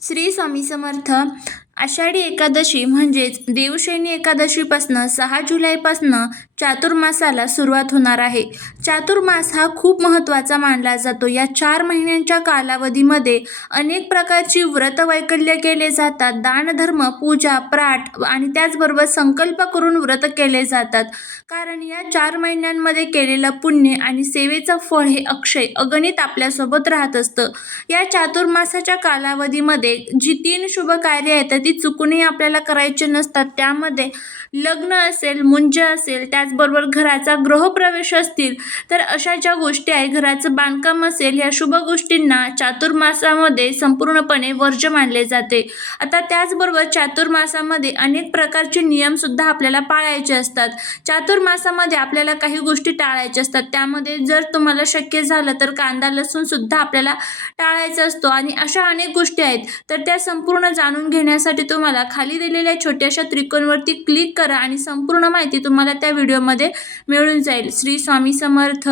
श्री स्वामी समर्थ. आषाढी एकादशी म्हणजेच देवशयनी एकादशीपासनं 6 जुलैपासनं चातुर्मासाला सुरुवात होणार आहे. चातुर्मास हा खूप महत्त्वाचा मानला जातो. या 4 महिन्यांच्या कालावधीमध्ये अनेक प्रकारची व्रतवैकल्य केले जातात. दानधर्म, पूजा, पाठ आणि त्याचबरोबर संकल्प करून व्रत केले जातात. कारण या 4 महिन्यांमध्ये केलेलं पुण्य आणि सेवेचं फळ हे अक्षय, अगणित आपल्यासोबत राहत असतं. या चातुर्मासाच्या कालावधीमध्ये जी 3 शुभ कार्य आहेत ती चुकूनही आपल्याला करायची नसतात. त्यामध्ये लग्न असेल, मुंज असेल, त्याचबरोबर घराचा गृहप्रवेश असतील, तर अशा ज्या गोष्टी आहे, घराचं बांधकाम असेल, या शुभ गोष्टींना चातुर्मासामध्ये संपूर्णपणे वर्ज्य मानले जाते. आता त्याचबरोबर चातुर्मासामध्ये अनेक प्रकारचे नियमसुद्धा आपल्याला पाळायचे असतात. चातुर्मासामध्ये आपल्याला काही गोष्टी टाळायच्या असतात. त्यामध्ये जर तुम्हाला शक्य झालं तर कांदा लसूण सुद्धा आपल्याला टाळायचा असतो आणि अशा अनेक गोष्टी आहेत. तर त्या संपूर्ण जाणून घेण्यासाठी तुम्हाला खाली दिलेल्या छोट्याशा त्रिकोणवरती क्लिक करा आणि संपूर्ण माहिती तुम्हाला त्या व्हिडिओमध्ये मिळून जाईल. श्री स्वामी समर्थ.